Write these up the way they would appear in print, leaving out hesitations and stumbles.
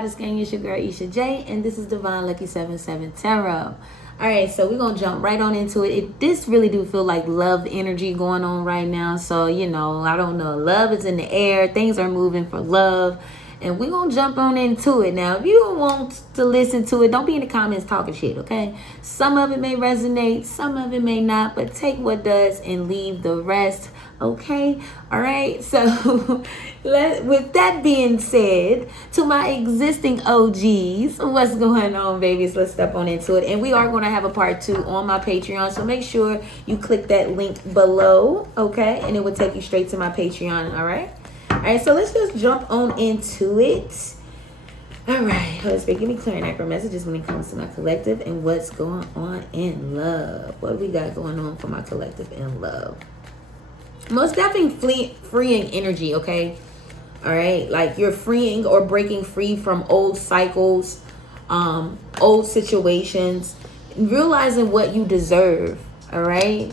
Goddess Gang. It's your girl Isha J, and this is Divine Lucky 77 Tarot. All right, so we're gonna jump right on into it. This really do feel like love energy going on right now. So I don't know. Love is in the air. Things are moving for love. And we're going to jump on into it. Now, if you don't want to listen to it, don't be in the comments talking shit, okay? Some of it may resonate, some of it may not, but take what does and leave the rest, okay? All right? So, with that being said, to my existing OGs, what's going on, babies? Let's step on into it. And we are going to have a part 2 on my Patreon, so make sure you click that link below, okay? And it will take you straight to my Patreon, all right? All right, so let's just jump on into it. All right, Holy Spirit, give me clear and accurate messages when it comes to my collective and what's going on in love. What do we got going on for my collective in love? Most definitely freeing energy, okay? All right, like you're freeing or breaking free from old cycles, old situations, realizing what you deserve, all right?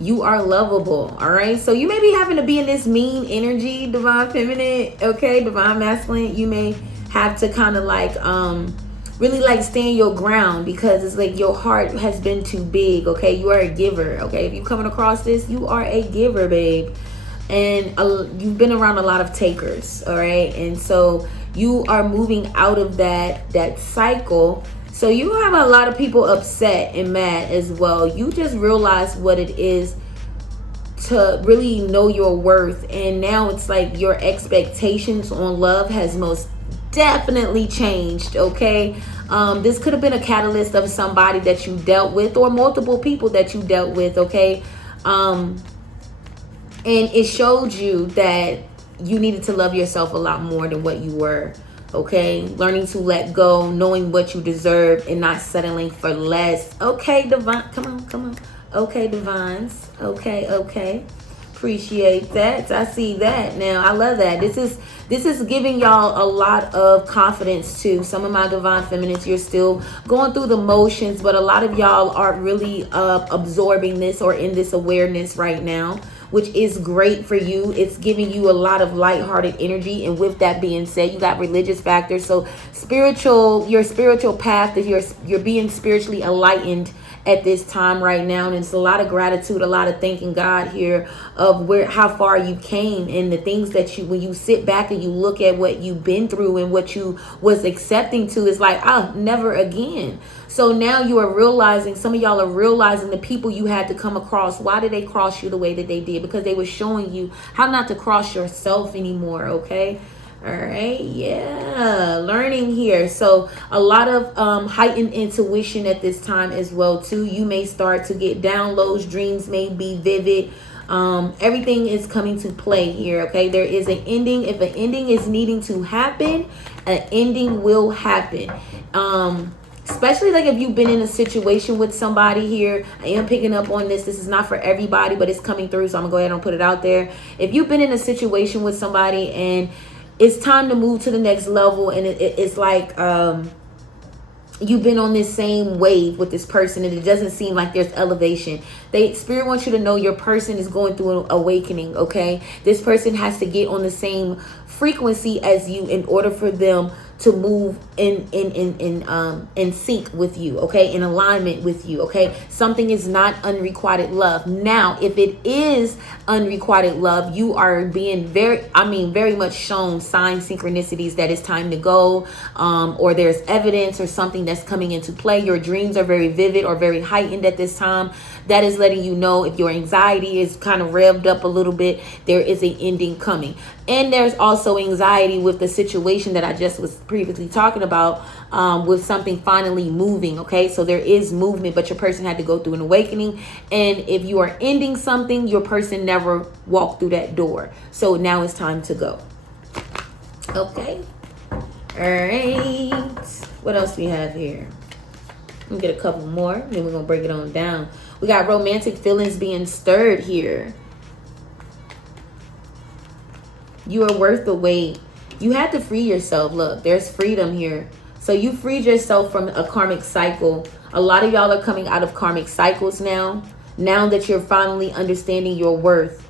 You are lovable, all right? So you may be having to be in this mean energy, divine feminine, okay? Divine masculine. You may have to kind of like really like stand your ground because it's like your heart has been too big, okay? You are a giver, okay? If you're coming across this, you are a giver, babe. And you've been around a lot of takers, all right? And so you are moving out of that cycle. So you have a lot of people upset and mad as well. You just realize what it is to really know your worth. And now it's like your expectations on love has most definitely changed, okay? This could have been a catalyst of somebody that you dealt with or multiple people that you dealt with, okay? And it showed you that you needed to love yourself a lot more than what you were. Okay, learning to let go, knowing what you deserve and not settling for less. Okay, divine, come on. Okay, divines. Okay. Appreciate that. I see that. Now, I love that. This is giving y'all a lot of confidence too. Some of my divine feminists, you're still going through the motions, but a lot of y'all are really absorbing this or in this awareness right now, which is great for you. It's giving you a lot of lighthearted energy. And with that being said, you got religious factors. So your spiritual path is you're being spiritually enlightened at this time right now. And it's a lot of gratitude, a lot of thanking God here of how far you came and the things that when you sit back and you look at what you've been through and what you was accepting to, is like, never again. So now you are realizing, some of y'all are realizing the people you had to come across. Why did they cross you the way that they did? Because they were showing you how not to cross yourself anymore, okay? All right, yeah, learning here. So a lot of heightened intuition at this time as well, too. You may start to get downloads. Dreams may be vivid. Everything is coming to play here, okay? There is an ending. If an ending is needing to happen, an ending will happen. Especially like if you've been in a situation with somebody here. I am picking up on this. This is not for everybody, but it's coming through. So I'm going to go ahead and put it out there. If you've been in a situation with somebody and it's time to move to the next level, and it's like you've been on this same wave with this person and it doesn't seem like there's elevation. Spirit wants you to know your person is going through an awakening, okay? This person has to get on the same frequency as you in order for them to move in sync with you, okay, in alignment with you, okay? Something is not unrequited love. Now, if it is unrequited love, you are being very much shown signs, synchronicities that it's time to go, or there's evidence or something that's coming into play. Your dreams are very vivid or very heightened at this time. That is letting you know if your anxiety is kind of revved up a little bit, there is an ending coming. And there's also anxiety with the situation that I just was previously talking about, with something finally moving, okay? So there is movement, but your person had to go through an awakening. And if you are ending something, your person never walked through that door. So now it's time to go. Okay. All right. What else we have here? Let me get a couple more, then we're going to break it on down. We got romantic feelings being stirred here. You are worth the wait. You had to free yourself. Look, there's freedom here. So you freed yourself from a karmic cycle. A lot of y'all are coming out of karmic cycles now. Now that you're finally understanding your worth.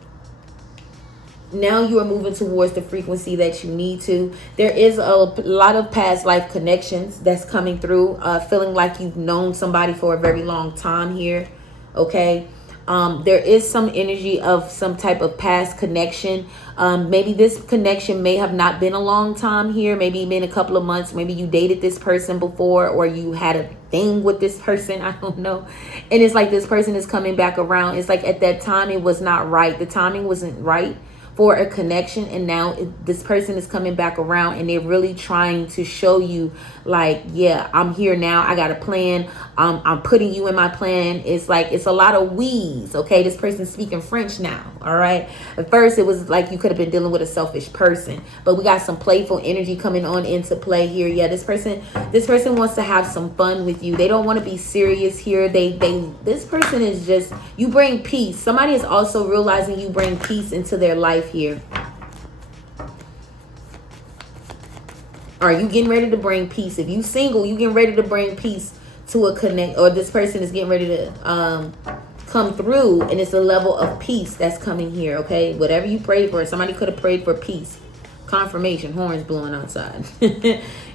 Now you are moving towards the frequency that you need to. There is a lot of past life connections that's coming through, feeling like you've known somebody for a very long time here. Okay. There is some energy of some type of past connection. Maybe this connection may have not been a long time here. Maybe been a couple of months. Maybe you dated this person before, or you had a thing with this person. I don't know. And it's like this person is coming back around. It's like at that time it was not right. The timing wasn't right for a connection, and now this person is coming back around, and they're really trying to show you like, yeah, I'm here now, I got a plan, I'm putting you in my plan. It's like it's a lot of wheeze. Okay, this person's speaking French now. All right, at first it was like you could have been dealing with a selfish person, but we got some playful energy coming on into play here. Yeah, this person wants to have some fun with you. They don't want to be serious here. This person is just, you bring peace. Somebody is also realizing you bring peace into their life here. Are you getting ready to bring peace? If you single, you getting ready to bring peace to a connect, or this person is getting ready to come through, and it's a level of peace that's coming here. Okay, whatever you prayed for, somebody could have prayed for peace. Confirmation, horns blowing outside.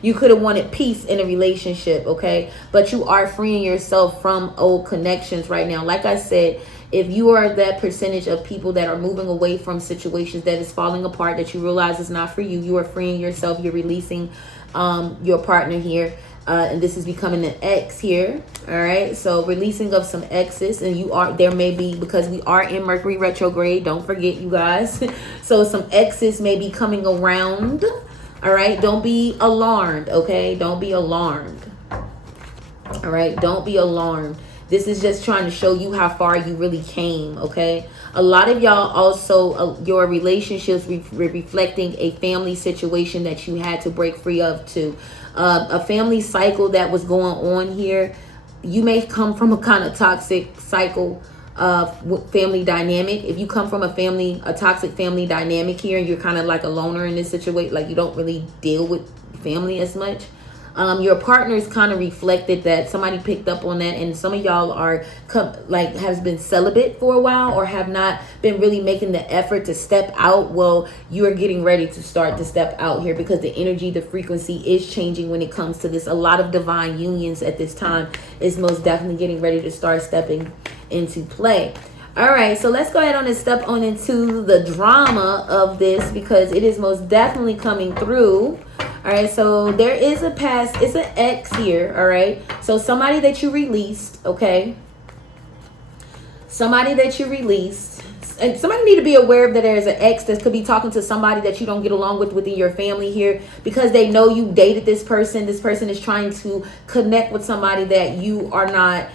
You could have wanted peace in a relationship. Okay, but you are freeing yourself from old connections right now. Like I said, if you are that percentage of people that are moving away from situations that is falling apart, that you realize is not for you, you are freeing yourself. You're releasing your partner here. And this is becoming an X here. All right. So releasing of some X's, and there may be, because we are in Mercury retrograde. Don't forget, you guys. So some X's may be coming around. All right. Don't be alarmed. Okay. Don't be alarmed. All right. Don't be alarmed. This is just trying to show you how far you really came. Okay. A lot of y'all also, your relationships reflecting a family situation that you had to break free of too. A family cycle that was going on here. You may come from a kind of toxic cycle of family dynamic. If you come from a toxic family dynamic here, and you're kind of like a loner in this situation, like you don't really deal with family as much. Your partners kind of reflected that. Somebody picked up on that, and some of y'all are has been celibate for a while, or have not been really making the effort to step out. Well, you are getting ready to start to step out here, because the energy, the frequency is changing when it comes to this. A lot of divine unions at this time is most definitely getting ready to start stepping into play. All right, so let's go ahead on and step on into the drama of this, because it is most definitely coming through. All right, so there is a past, it's an X here. All right, so somebody that you released, okay, somebody that you released, and somebody need to be aware that there's an X that could be talking to somebody that you don't get along with within your family here, because they know you dated this person. This person is trying to connect with somebody that you are not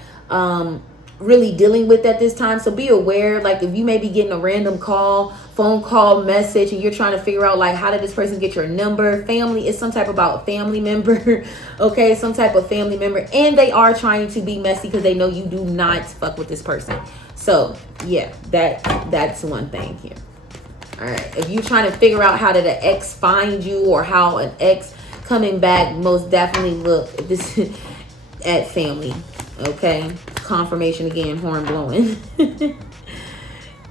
really dealing with at this time. So be aware, like if you may be getting a random phone call, message, and you're trying to figure out like, how did this person get your number? Family is some type about family member. Okay, some type of family member, and they are trying to be messy because they know you do not fuck with this person. So yeah, that's one thing here. All right, if you're trying to figure out how did an ex find you, or how an ex coming back, most definitely look this at family. Okay, confirmation again, horn blowing.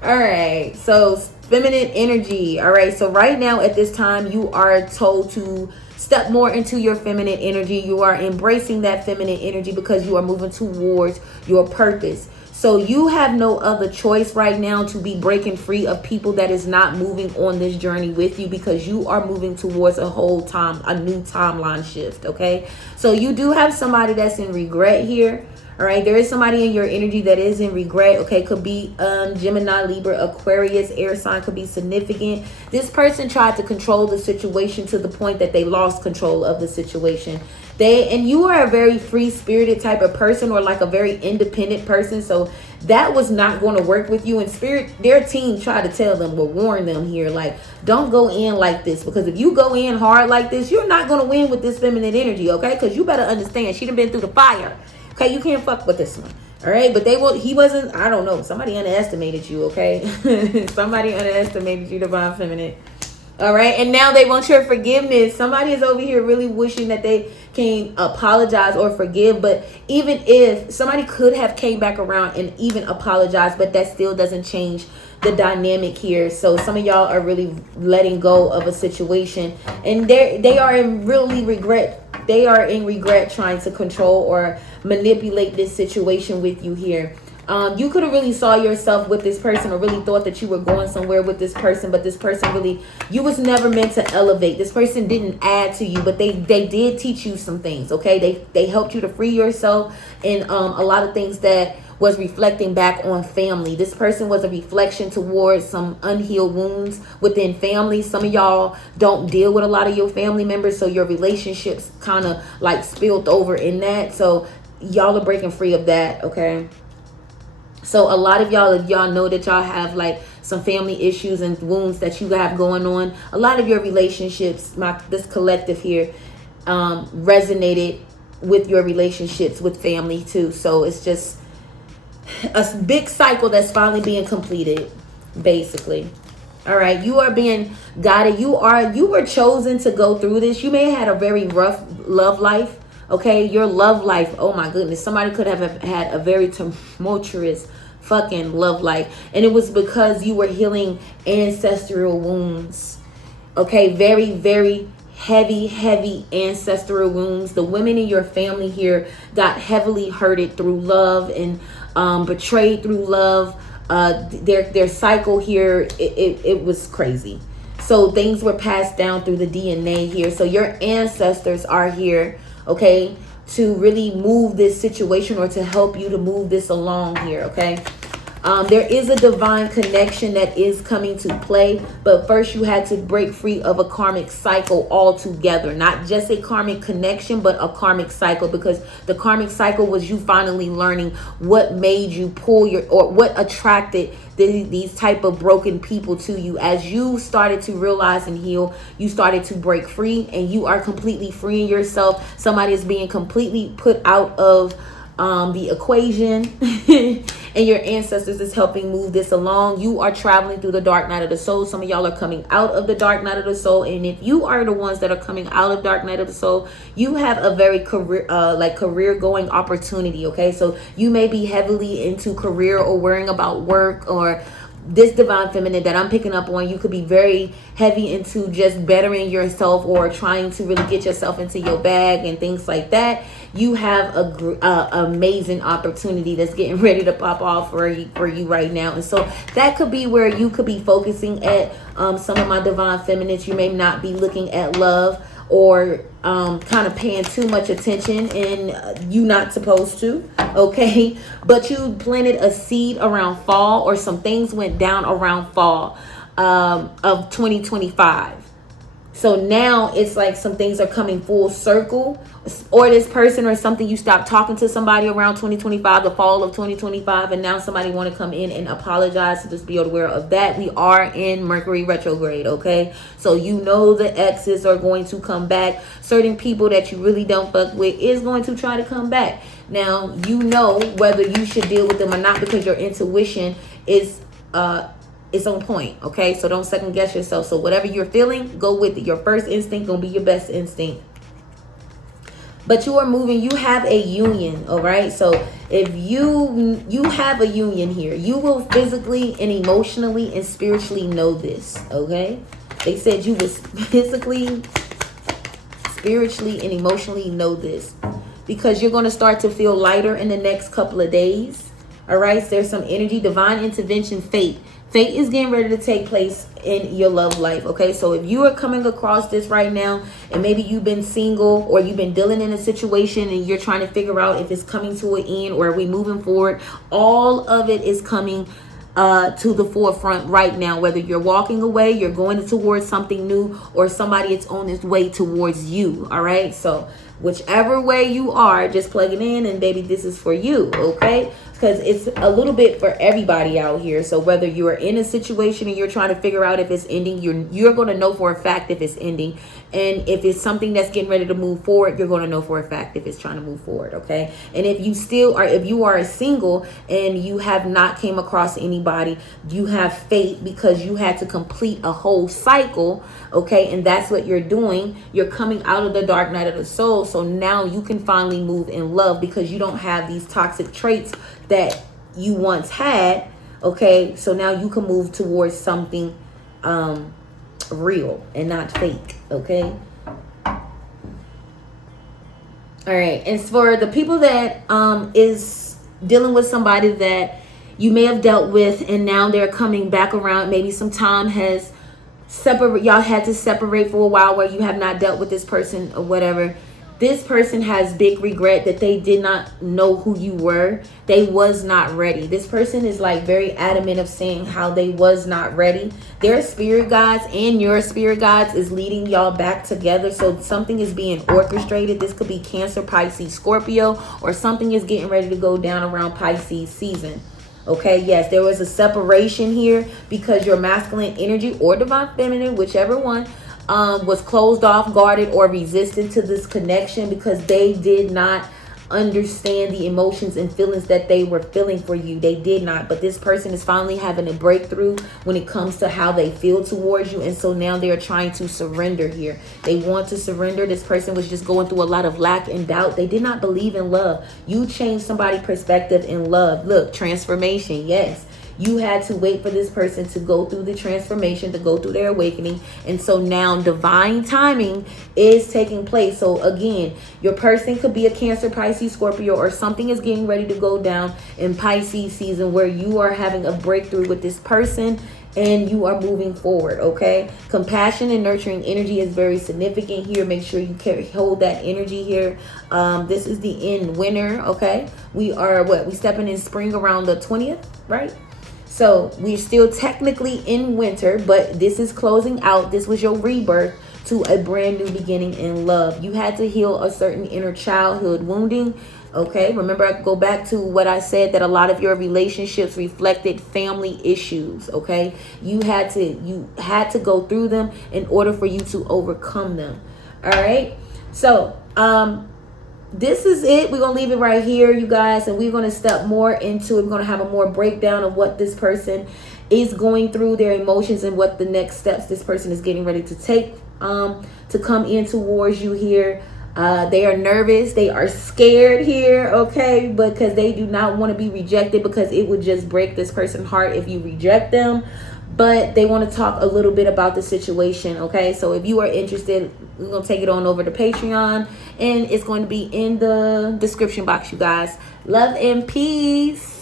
All right, so feminine energy. All right, so right now at this time, you are told to step more into your feminine energy. You are embracing that feminine energy because you are moving towards your purpose. So you have no other choice right now to be breaking free of people that is not moving on this journey with you, because you are moving towards a new timeline shift. Okay, so you do have somebody that's in regret here. All right, there is somebody in your energy that is in regret. Okay, could be Gemini, Libra, Aquarius, air sign, could be significant. This person tried to control the situation to the point that they lost control of the situation. And you are a very free-spirited type of person, or like a very independent person. So that was not going to work with you. And spirit, their team tried to tell them, or warn them here, like, don't go in like this, because if you go in hard like this, you're not going to win with this feminine energy. Okay, because you better understand, she done been through the fire. Okay, you can't fuck with this one. All right, but he wasn't, I don't know. Somebody underestimated you, okay? Somebody underestimated you, divine feminine. All right. And now they want your forgiveness. Somebody is over here really wishing that they can apologize or forgive. But even if somebody could have came back around and even apologized, but that still doesn't change the dynamic here. So some of y'all are really letting go of a situation, and they are in really regret. They are in regret trying to control or manipulate this situation with you here. You could have really saw yourself with this person or really thought that you were going somewhere with this person, but this person really, you was never meant to elevate. This person didn't add to you, but they did teach you some things, okay? They helped you to free yourself in a lot of things that was reflecting back on family. This person was a reflection towards some unhealed wounds within family. Some of y'all don't deal with a lot of your family members, so your relationships kind of like spilled over in that. So y'all are breaking free of that, okay? So a lot of y'all, if y'all know that y'all have like some family issues and wounds that you have going on, a lot of your relationships, this collective here, resonated with your relationships with family too. So it's just a big cycle that's finally being completed, basically. All right, you are being guided. You were chosen to go through this. You may have had a very rough love life. Okay, your love life, oh my goodness, somebody could have had a very tumultuous fucking love life, and it was because you were healing ancestral wounds. Okay, very, very heavy ancestral wounds. The women in your family here got heavily hurted through love and betrayed through love. Their cycle here, it was crazy. So things were passed down through the DNA here. So your ancestors are here, okay, to really move this situation or to help you to move this along here, okay? There is a divine connection that is coming to play, but first you had to break free of a karmic cycle altogether. Not just a karmic connection, but a karmic cycle, because the karmic cycle was you finally learning what made you pull or what attracted these type of broken people to you. As you started to realize and heal, you started to break free, and you are completely freeing yourself. Somebody is being completely put out of the equation and your ancestors is helping move this along. You are traveling through the dark night of the soul. Some of y'all are coming out of the dark night of the soul, and if you are the ones that are coming out of dark night of the soul, you have a very career going opportunity, okay? So you may be heavily into career or worrying about work, or this divine feminine that I'm picking up on, you could be very heavy into just bettering yourself or trying to really get yourself into your bag and things like that. You have a amazing opportunity that's getting ready to pop off for you right now. And so that could be where you could be focusing at. Some of my divine feminines, you may not be looking at love or kind of paying too much attention, and you not supposed to, okay? But you planted a seed around fall, or some things went down around fall of 2025. So now it's like some things are coming full circle, or this person or something, you stopped talking to somebody around 2025, the fall of 2025, and now somebody want to come in and apologize. So just be aware of that. We are in Mercury retrograde, okay? So you know the exes are going to come back. Certain people that you really don't fuck with is going to try to come back. Now, you know whether you should deal with them or not, because your intuition is it's on point, okay? So don't second guess yourself. So whatever you're feeling, go with it. Your first instinct gonna be your best instinct. But you are moving, you have a union, all right? So if you have a union here, you will physically and emotionally and spiritually know this, okay? They said you will physically, spiritually, and emotionally know this, because you're going to start to feel lighter in the next couple of days, all right? So there's some energy, divine intervention, fate. Fate is getting ready to take place in your love life, okay? So if you are coming across this right now, and maybe you've been single or you've been dealing in a situation and you're trying to figure out if it's coming to an end or are we moving forward, all of it is coming to the forefront right now. Whether you're walking away, you're going towards something new, or somebody is on its way towards you, all right? So Whichever way you are, just plug it in, and baby, this is for you, okay? Because it's a little bit for everybody out here. So whether you are in a situation and you're trying to figure out if it's ending, you're going to know for a fact if it's ending. And if it's something that's getting ready to move forward, you're going to know for a fact if it's trying to move forward, okay? And if you are a single and you have not came across anybody, you have fate because you had to complete a whole cycle, okay? And that's what you're doing. You're coming out of the dark night of the soul. So now you can finally move in love because you don't have these toxic traits that you once had, okay? So now you can move towards something real and not fake, okay? All right, and for the people that is dealing with somebody that you may have dealt with and now they're coming back around, maybe some time has y'all had to separate for a while where you have not dealt with this person or whatever. This person has big regret that they did not know who you were. They was not ready. This person is like very adamant of saying how they was not ready. Their spirit guides and your spirit guides is leading y'all back together. So something is being orchestrated. This could be Cancer, Pisces, Scorpio, or something is getting ready to go down around Pisces season. Okay, yes, there was a separation here because your masculine energy or divine feminine, whichever one, was closed off, guarded, or resistant to this connection because they did not understand the emotions and feelings that they were feeling for you. They did not. But this person is finally having a breakthrough when it comes to how they feel towards you. And so now they are trying to surrender here. They want to surrender. This person was just going through a lot of lack and doubt. They did not believe in love. You changed somebody's perspective in love. Look, transformation. Yes. You had to wait for this person to go through the transformation, to go through their awakening. And so now divine timing is taking place. So again, your person could be a Cancer, Pisces, Scorpio, or something is getting ready to go down in Pisces season where you are having a breakthrough with this person and you are moving forward, okay? Compassion and nurturing energy is very significant here. Make sure you hold that energy here. This is the end winter, okay? We are we stepping in spring around the 20th, right? So we're still technically in winter, but this is closing out. This was your rebirth to a brand new beginning in love. You had to heal a certain inner childhood wounding. Okay, remember I go back to what I said that a lot of your relationships reflected family issues. Okay, you had to go through them in order for you to overcome them. All right, so this is it. We're going to leave it right here, you guys, and we're going to step more into it. We're going to have a more breakdown of what this person is going through, their emotions, and what the next steps this person is getting ready to take to come in towards you here. They are nervous. They are scared here, okay, because they do not want to be rejected because it would just break this person's heart if you reject them. But they want to talk a little bit about the situation, okay? So if you are interested, we're going to take it on over to Patreon, and it's going to be in the description box, you guys. Love and peace.